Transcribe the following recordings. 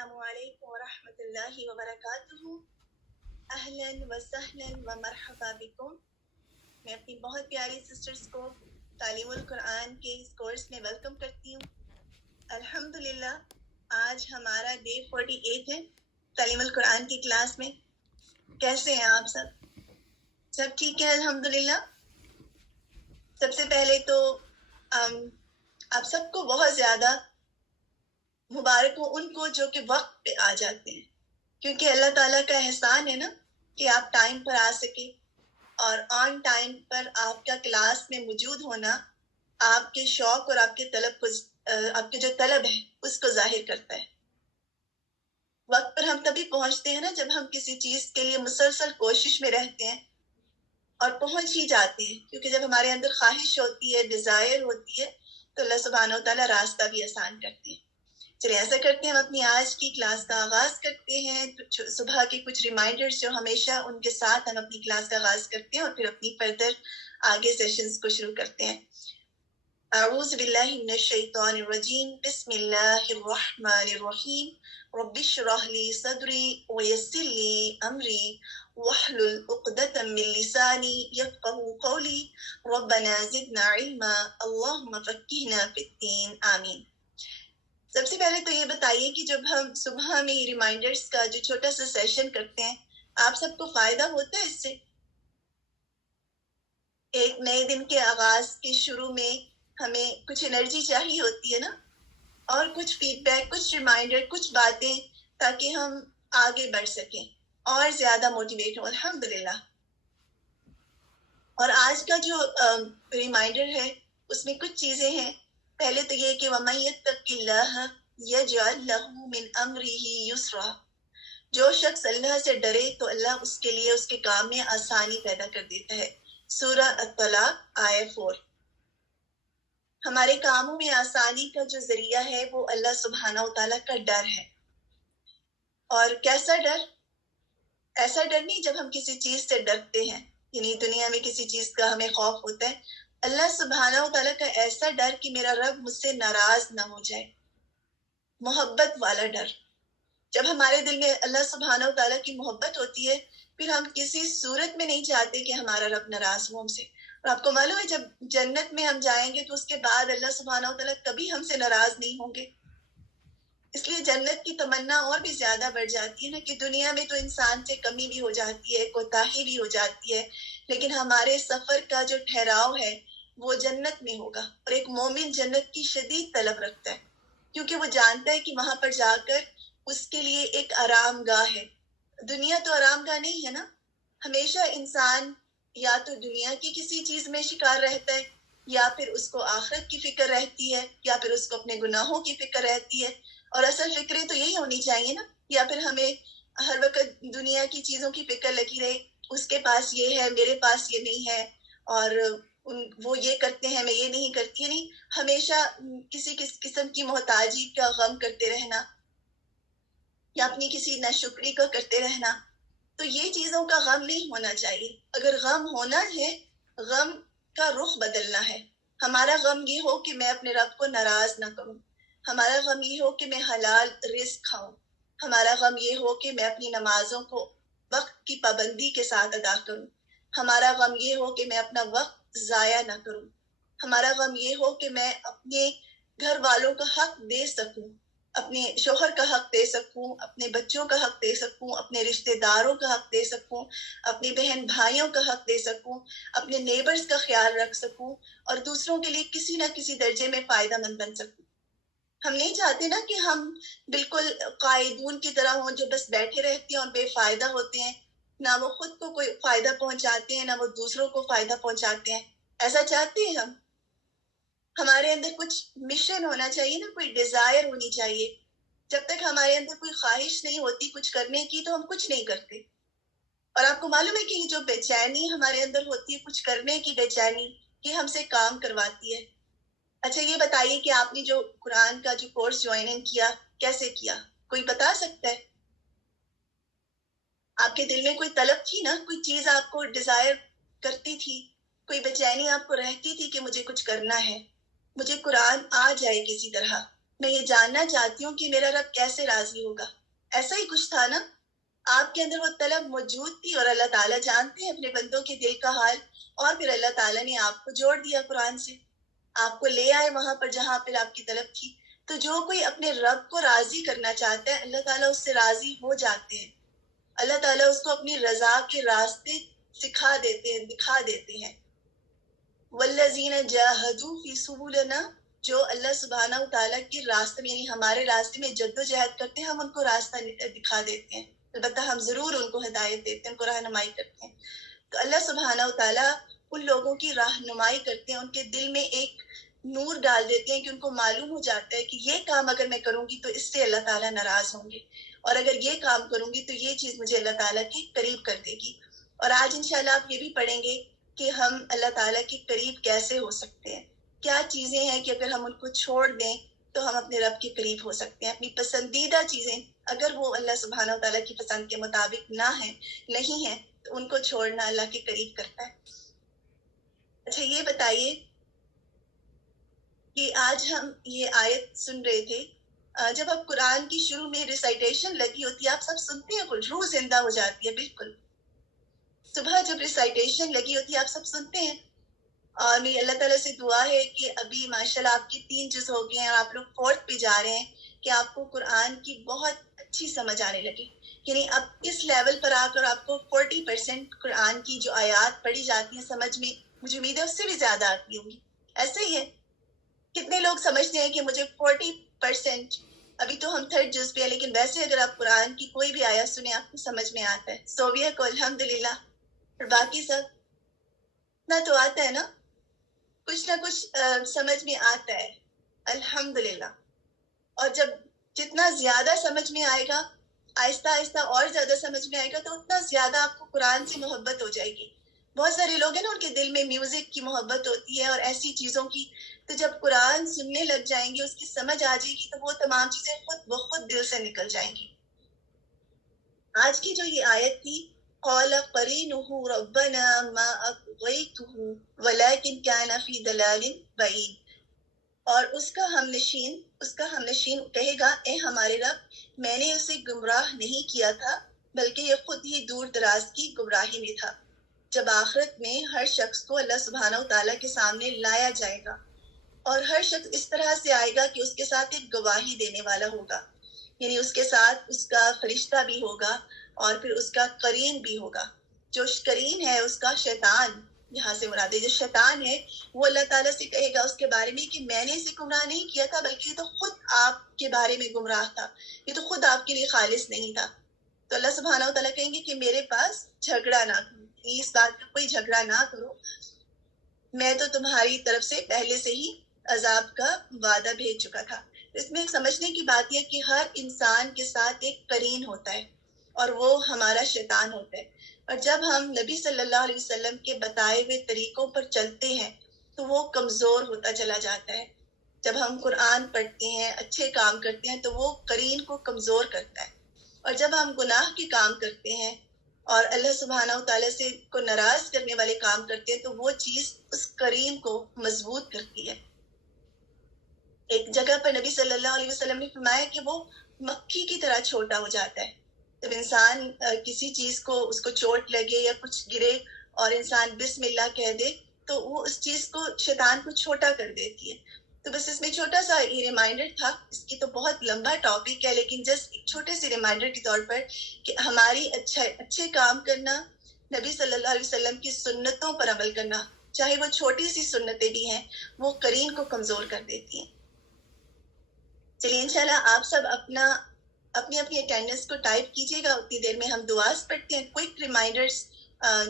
السلام علیکم ورحمۃ اللہ وبرکاتہ۔ اہلاً و سہلاً و مرحبا بکم۔ میں اپنی بہت پیاری سسٹرز کو تعلیم القرآن کے اس کورس میں ویلکم کرتی ہوں۔ الحمدللہ آج ہمارا ڈے 48 ہے تعلیم القرآن کی کلاس میں۔ کیسے ہیں آپ سب ٹھیک ہے الحمدللہ؟ سب سے پہلے تو آپ سب کو بہت زیادہ مبارک ہو ان کو جو کہ وقت پہ آ جاتے ہیں، کیونکہ اللہ تعالیٰ کا احسان ہے نا کہ آپ ٹائم پر آ سکے، اور آن ٹائم پر آپ کا کلاس میں موجود ہونا آپ کے شوق اور آپ کے طلب کو آپ کے جو طلب ہے اس کو ظاہر کرتا ہے۔ وقت پر ہم تبھی پہنچتے ہیں نا جب ہم کسی چیز کے لیے مسلسل کوشش میں رہتے ہیں اور پہنچ ہی جاتے ہیں، کیونکہ جب ہمارے اندر خواہش ہوتی ہے، ڈیزائر ہوتی ہے، تو اللہ سبحانہ و تعالیٰ راستہ بھی آسان کرتے ہیں۔ چلیے ایسا کرتے ہیں، ہم اپنی آج کی کلاس کا آغاز کرتے ہیں۔ صبح کے کچھ ریمائنڈرز جو ہمیشہ ان کے ساتھ ہم اپنی کلاس کا آغاز کرتے ہیں اور پھر اپنی فردر آگے سیشنز کو شروع کرتے ہیں۔ اعوذ باللہ من الشیطان الرجیم، بسم اللہ الرحمن الرحیم، رب اشرح لی صدری ویسر لی امری واحلل عقدۃ من لسانی یفقہوا قولی، ربنا زدنا علما اللہم فقہنا فی الدین، آمین۔ سب سے پہلے تو یہ بتائیے کہ جب ہم صبح میں ریمائنڈرز کا جو چھوٹا سا سیشن کرتے ہیں، آپ سب کو فائدہ ہوتا ہے اس سے؟ ایک نئے دن کے آغاز کے شروع میں ہمیں کچھ انرجی چاہیے ہوتی ہے نا، اور کچھ فیڈ بیک، کچھ ریمائنڈر، کچھ باتیں، تاکہ ہم آگے بڑھ سکیں اور زیادہ موٹیویٹ ہوں۔ الحمدللہ۔ اور آج کا جو ریمائنڈر ہے اس میں کچھ چیزیں ہیں۔ پہلے تو یہ کہ وَمَن يَتَّقِ اللَّهَ يَجْعَلْ لَهُ مِنْ أَمْرِهِ يُسْرًا، جو شخص اللہ سے ڈرے تو اللہ اس کے لیے اس کے کام میں آسانی پیدا کر دیتا ہے۔ سورہ الطلاق آیہ 4۔ ہمارے کاموں میں آسانی کا جو ذریعہ ہے وہ اللہ سبحانہ و تعالیٰ کا ڈر ہے۔ اور کیسا ڈر؟ ایسا ڈر نہیں جب ہم کسی چیز سے ڈرتے ہیں، یعنی دنیا میں کسی چیز کا ہمیں خوف ہوتا ہے۔ اللہ سبحانہ و تعالیٰ کا ایسا ڈر کہ میرا رب مجھ سے ناراض نہ ہو جائے، محبت والا ڈر۔ جب ہمارے دل میں اللہ سبحانہ و تعالیٰ کی محبت ہوتی ہے، پھر ہم کسی صورت میں نہیں چاہتے کہ ہمارا رب ناراض ہو ہم سے۔ اور آپ کو معلوم ہے جب جنت میں ہم جائیں گے تو اس کے بعد اللہ سبحانہ و تعالیٰ کبھی ہم سے ناراض نہیں ہوں گے۔ اس لیے جنت کی تمنا اور بھی زیادہ بڑھ جاتی ہے نا، کہ دنیا میں تو انسان سے کمی بھی ہو جاتی ہے، کوتاہی بھی ہو جاتی ہے، لیکن ہمارے سفر کا جو ٹھہراؤ ہے وہ جنت میں ہوگا۔ اور ایک مومن جنت کی شدید طلب رکھتا ہے، کیونکہ وہ جانتا ہے کہ وہاں پر جا کر اس کے لیے ایک آرام گاہ ہے۔ دنیا تو آرام گاہ نہیں ہے نا، ہمیشہ انسان یا تو دنیا کی کسی چیز میں شکار رہتا ہے، یا پھر اس کو آخرت کی فکر رہتی ہے، یا پھر اس کو اپنے گناہوں کی فکر رہتی ہے۔ اور اصل فکریں تو یہی ہونی چاہیے نا، یا پھر ہمیں ہر وقت دنیا کی چیزوں کی فکر لگی رہے، اس کے پاس یہ ہے میرے پاس یہ نہیں ہے، اور وہ یہ کرتے ہیں میں یہ نہیں کرتی، نہیں، ہمیشہ کسی قسم کی محتاجی کا غم کرتے رہنا یا اپنی کسی ناشکری کا کرتے رہنا، تو یہ چیزوں کا غم نہیں ہونا چاہیے۔ اگر غم ہونا ہے، غم کا رخ بدلنا ہے۔ ہمارا غم یہ ہو کہ میں اپنے رب کو ناراض نہ کروں، ہمارا غم یہ ہو کہ میں حلال رزق کھاؤں، ہمارا غم یہ ہو کہ میں اپنی نمازوں کو وقت کی پابندی کے ساتھ ادا کروں، ہمارا غم یہ ہو کہ میں اپنا وقت ضائع نہ کروں، ہمارا غم یہ ہو کہ میں اپنے گھر والوں کا حق دے سکوں، اپنے شوہر کا حق دے سکوں، اپنے بچوں کا حق دے سکوں، اپنے رشتہ داروں کا حق دے سکوں، اپنی بہن بھائیوں کا حق دے سکوں، اپنے نیبرز کا خیال رکھ سکوں، اور دوسروں کے لیے کسی نہ کسی درجے میں فائدہ مند بن سکوں۔ ہم نہیں چاہتے نا کہ ہم بالکل قائدون کی طرح ہوں جو بس بیٹھے رہتے ہیں اور بے فائدہ ہوتے ہیں، نہ وہ خود کو کوئی فائدہ پہنچاتے ہیں، نہ وہ دوسروں کو فائدہ پہنچاتے ہیں۔ ایسا چاہتے ہیں ہم؟ ہمارے اندر کچھ مشن ہونا چاہیے نا، کوئی ڈیزائر ہونی چاہیے۔ جب تک ہمارے اندر کوئی خواہش نہیں ہوتی کچھ کرنے کی تو ہم کچھ نہیں کرتے۔ اور آپ کو معلوم ہے کہ یہ جو بے چینی ہمارے اندر ہوتی ہے، کچھ کرنے کی بے چینی، یہ ہم سے کام کرواتی ہے۔ اچھا یہ بتائیے کہ آپ نے جو قرآن کا جو کورس جوائن کیا، کیسے کیا؟ کوئی بتا سکتا ہے؟ آپ کے دل میں کوئی طلب تھی نا، کوئی چیز آپ کو ڈیزائر کرتی تھی، کوئی بے چینی آپ کو رہتی تھی کہ مجھے کچھ کرنا ہے، مجھے قرآن آ جائے کسی طرح۔ میں یہ جاننا چاہتی ہوں کہ میرا رب کیسے راضی ہوگا. ایسا ہی کچھ تھا نا. آپ کے اندر وہ طلب موجود تھی اور اللہ تعالیٰ جانتے ہیں اپنے بندوں کے دل کا حال. اور پھر اللہ تعالیٰ نے آپ کو جوڑ دیا قرآن سے, آپ کو لے آئے وہاں پر جہاں پہ آپ کی طلب تھی. تو جو کوئی اپنے رب کو راضی کرنا چاہتا ہے اللہ تعالیٰ اس سے راضی ہو جاتے ہیں. اللہ تعالیٰ اس کو اپنی رضا کے راستے سکھا دیتے ہیں, دکھا دیتے ہیں. والذین جاہدوا فی سبلنا, جو اللہ سبحانہ و تعالیٰ کے راستے میں یعنی ہمارے راستے میں جد و جہد کرتے ہیں, ہم ان کو راستہ دکھا دیتے ہیں. البتہ ہم ضرور ان کو ہدایت دیتے ہیں, ان کو رہنمائی کرتے ہیں. تو اللہ سبحانہ و تعالیٰ ان لوگوں کی رہنمائی کرتے ہیں, ان کے دل میں ایک نور ڈال دیتے ہیں کہ ان کو معلوم ہو جاتا ہے کہ یہ کام اگر میں کروں گی تو اس سے اللہ تعالیٰ ناراض ہوں گے, اور اگر یہ کام کروں گی تو یہ چیز مجھے اللہ تعالیٰ کے قریب کر دے گی. اور آج انشاءاللہ آپ یہ بھی پڑھیں گے کہ ہم اللہ تعالیٰ کے قریب کیسے ہو سکتے ہیں, کیا چیزیں ہیں کہ اگر ہم ان کو چھوڑ دیں تو ہم اپنے رب کے قریب ہو سکتے ہیں. اپنی پسندیدہ چیزیں اگر وہ اللہ سبحانہ و تعالیٰ کی پسند کے مطابق نہیں ہیں تو ان کو چھوڑنا اللہ کے قریب کرتا ہے. اچھا یہ بتائیے کہ آج ہم یہ آیت سن رہے تھے, جب اب قرآن کی شروع میں ریسائٹیشن لگی ہوتی ہے آپ سب سنتے ہیں, کچھ روح زندہ ہو جاتی ہے. بالکل صبح جب ریسائٹیشن لگی ہوتی ہے آپ سب سنتے ہیں. اور میری اللہ تعالیٰ سے دعا ہے کہ ابھی ماشاءاللہ آپ کی 3 جز ہو گئے ہیں اور آپ لوگ 4th پہ جا رہے ہیں, کہ آپ کو قرآن کی بہت اچھی سمجھ آنے لگی. یعنی اب اس لیول پر آ کر آپ کو 40% قرآن کی جو آیات پڑھی جاتی ہیں سمجھ میں, مجھے امید ہے اس سے بھی زیادہ آتی ہوگی. ایسے ہی ہے, کتنے لوگ سمجھتے ہیں کہ مجھے 40%, ابھی تو ہم 3rd جز پہ ہیں, لیکن ویسے اگر آپ قرآن کی کوئی بھی آیت سنیں آپ کو سمجھ میں آتا ہے. سوویہ کو الحمدللہ. اور باقی سب نہ تو آتا ہے نا, کچھ نہ کچھ سمجھ میں آتا ہے الحمدللہ. اور جب جتنا زیادہ سمجھ میں آئے گا, آہستہ آہستہ اور زیادہ سمجھ میں آئے گا, تو اتنا زیادہ آپ کو قرآن سے محبت ہو جائے گی. بہت سارے لوگ ہیں نا ان کے دل میں میوزک کی محبت ہوتی ہے اور ایسی چیزوں کی, تو جب قرآن سننے لگ جائیں گے اس کی سمجھ آ جائے گی تو وہ تمام چیزیں خود بخود دل سے نکل جائیں گی. آج کی جو یہ آیت تھی, قال قرینہ ربنا ما اطغیتہ ولکن کان فی ضلال بعید, اور اس کا ہم نشین کہے گا, اے ہمارے رب میں نے اسے گمراہ نہیں کیا تھا بلکہ یہ خود ہی دور دراز کی گمراہی میں تھا. جب آخرت میں ہر شخص کو اللہ سبحانہ و تعالیٰ کے سامنے لایا جائے گا, اور ہر شخص اس طرح سے آئے گا کہ اس کے ساتھ ایک گواہی دینے والا ہوگا, یعنی اس کے ساتھ اس کا فرشتہ بھی ہوگا اور پھر اس کا قرین بھی ہوگا. جو قرین ہے اس کا شیطان, یہاں سے مراد ہے جو شیطان ہے, وہ اللہ تعالیٰ سے کہے گا اس کے بارے میں کہ میں نے اسے گمراہ نہیں کیا تھا بلکہ یہ تو خود آپ کے بارے میں گمراہ تھا, یہ تو خود آپ کے لیے خالص نہیں تھا. تو اللہ سبحانہ و تعالیٰ کہیں گے کہ میرے پاس جھگڑا نہ کرو, اس بات کا کوئی جھگڑا نہ کرو, میں تو تمہاری طرف سے پہلے سے ہی عذاب کا وعدہ بھیج چکا تھا. اس میں ایک سمجھنے کی بات یہ کہ ہر انسان کے ساتھ ایک قرین ہوتا ہے اور وہ ہمارا شیطان ہوتا ہے. اور جب ہم نبی صلی اللہ علیہ وسلم کے بتائے ہوئے طریقوں پر چلتے ہیں تو وہ کمزور ہوتا چلا جاتا ہے. جب ہم قرآن پڑھتے ہیں, اچھے کام کرتے ہیں, تو وہ قرین کو کمزور کرتا ہے. اور جب ہم گناہ کے کام کرتے ہیں اور اللہ سبحانہ و تعالیٰ سے کو ناراض کرنے والے کام کرتے ہیں تو وہ چیز اس قرین کو مضبوط کرتی ہے. ایک جگہ پر نبی صلی اللہ علیہ وسلم نے فرمایا کہ وہ مکھی کی طرح چھوٹا ہو جاتا ہے. جب انسان کسی چیز کو, اس کو چوٹ لگے یا کچھ گرے اور انسان بسم اللہ کہہ دے تو وہ اس چیز کو, شیطان کو چھوٹا کر دیتی ہے. تو بس اس میں چھوٹا سا یہ ریمائنڈر تھا, اس کی تو بہت لمبا ٹاپک ہے, لیکن جسٹ ایک چھوٹے سے ریمائنڈر کے طور پر کہ ہماری اچھے کام کرنا, نبی صلی اللہ علیہ وسلم کی سنتوں پر عمل کرنا, چاہے وہ چھوٹی سی سنتیں بھی ہیں, وہ قرین کو کمزور کر دیتی ہیں. چلیے انشاءاللہ آپ سب اپنی اٹینڈنس کو ٹائپ کیجیے گا, اتنی دیر میں ہم دعاز پڑھتے ہیں. کوئک ریمائنڈرز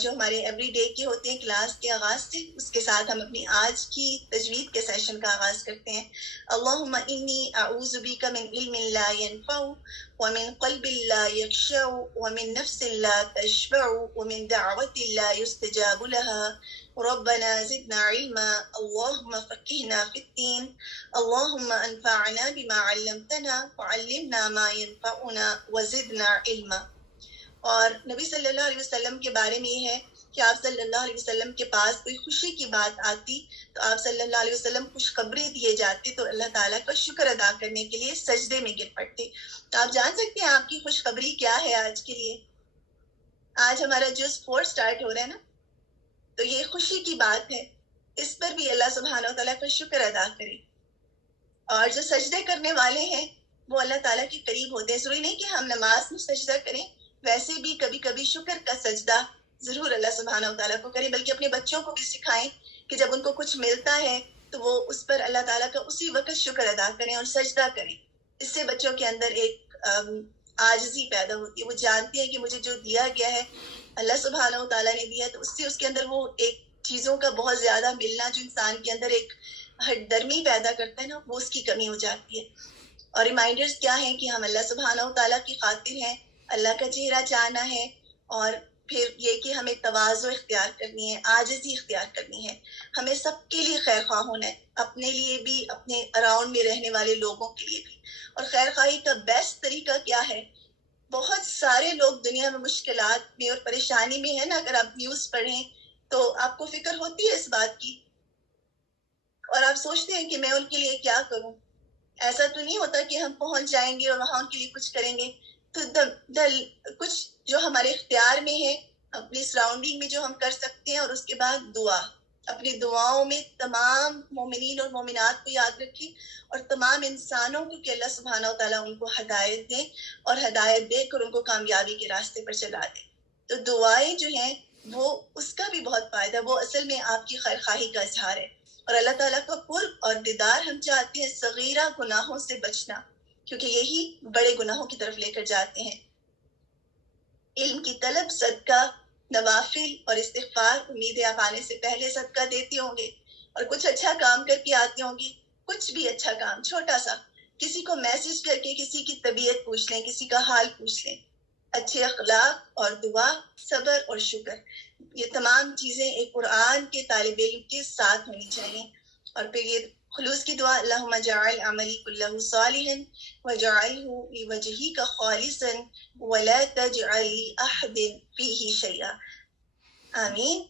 جو ہمارے ایوری ڈے کے ہوتے ہیں کلاس کے آغاز سے, اس کے ساتھ ہم اپنی آج کی تجوید کے سیشن کا آغاز کرتے ہیں. اللہم انی اعوذ بک من علم لا ينفع ومن قلب لا يخشع ومن نفس لا تشبع ومن دعوت لا يستجاب لها ربنا زدنا علما اللهم فقهنا في الدين اللهم انفعنا بما علمتنا وعلمنا ما ينفعنا وزدنا علما. اور نبی صلی اللہ علیہ وسلم کے بارے میں یہ ہے کہ آپ صلی اللہ علیہ وسلم کے پاس کوئی خوشی کی بات آتی تو آپ صلی اللہ علیہ وسلم خوشخبری دیے جاتے تو اللہ تعالیٰ کا شکر ادا کرنے کے لیے سجدے میں گر پڑتے. تو آپ جان سکتے ہیں آپ کی خوشخبری کیا ہے آج کے لیے؟ آج ہمارا جز 4 سٹارٹ ہو رہا ہے نا, تو یہ خوشی کی بات ہے, اس پر بھی اللہ سبحانہ و تعالیٰ کا شکر ادا کریں. اور جو سجدے کرنے والے ہیں وہ اللہ تعالیٰ کے قریب ہوتے ہیں. ضروری نہیں کہ ہم نماز میں سجدہ کریں, ویسے بھی کبھی کبھی شکر کا سجدہ ضرور اللہ سبحانہ و تعالیٰ کو کریں, بلکہ اپنے بچوں کو بھی سکھائیں کہ جب ان کو کچھ ملتا ہے تو وہ اس پر اللہ تعالیٰ کا اسی وقت شکر ادا کریں اور سجدہ کریں. اس سے بچوں کے اندر ایک عاجزی پیدا ہوتی ہے. وہ جانتے ہیں کہ مجھے جو دیا گیا ہے اللہ سبحانہ و تعالیٰ نے دیا, تو اس سے اس کے اندر وہ ایک چیزوں کا بہت زیادہ ملنا جو انسان کے اندر ایک ہٹ درمی پیدا کرتا ہے نا, وہ اس کی کمی ہو جاتی ہے. اور ریمائنڈرز کیا ہیں کہ ہم اللہ سبحانہ و تعالیٰ کی خاطر ہیں, اللہ کا چہرہ چاہنا ہے, اور پھر یہ کہ ہمیں تواضع اختیار کرنی ہے, عاجزی اختیار کرنی ہے. ہمیں سب کے لیے خیر خواہ ہونا ہے, اپنے لیے بھی, اپنے اراؤنڈ میں رہنے والے لوگوں کے لیے بھی. اور خیر خواہی کا بیسٹ طریقہ کیا ہے؟ بہت سارے لوگ دنیا میں مشکلات میں اور پریشانی میں ہیں نا. اگر آپ نیوز پڑھیں تو آپ کو فکر ہوتی ہے اس بات کی, اور آپ سوچتے ہیں کہ میں ان کے لیے کیا کروں. ایسا تو نہیں ہوتا کہ ہم پہنچ جائیں گے اور وہاں ان کے لیے کچھ کریں گے. تو کچھ جو ہمارے اختیار میں ہے, اپنی سراؤنڈنگ میں جو ہم کر سکتے ہیں, اور اس کے بعد دعا. اپنی دعاؤں میں تمام مومنین اور مومنات کو یاد رکھیں, اور تمام انسانوں کو کہ اللہ سبحانہ و تعالیٰ ان کو ہدایت دیں, اور ہدایت دے کر ان کو کامیابی کے راستے پر چلا دیں. تو دعائیں جو ہیں وہ اس کا بھی بہت فائدہ, وہ اصل میں آپ کی خیر خواہی کا اظہار ہے. اور اللہ تعالیٰ کا قرب اور دیدار ہم چاہتے ہیں, صغیرہ گناہوں سے بچنا, کیونکہ یہی بڑے گناہوں کی طرف لے کر جاتے ہیں. علم کی طلب, صدقہ, نوافل اور استغفار. امید ہے آپ آنے سے پہلے صدقہ دیتے ہوں گے اور کچھ اچھا کام کر کے آتے ہوں گے. کچھ بھی اچھا کام, چھوٹا سا, کسی کو میسج کر کے کسی کی طبیعت پوچھ لیں, کسی کا حال پوچھ لیں. اچھے اخلاق اور دعا, صبر اور شکر, یہ تمام چیزیں ایک قرآن کے طالب علم کے ساتھ ہونی چاہیے. اور پھر یہ خلوص کی دعا, اللہم جعل عملی کلہ صالحا وجعلہ لوجہک خالصا ولا تجعل لأحد فیہ شیئا. آمین.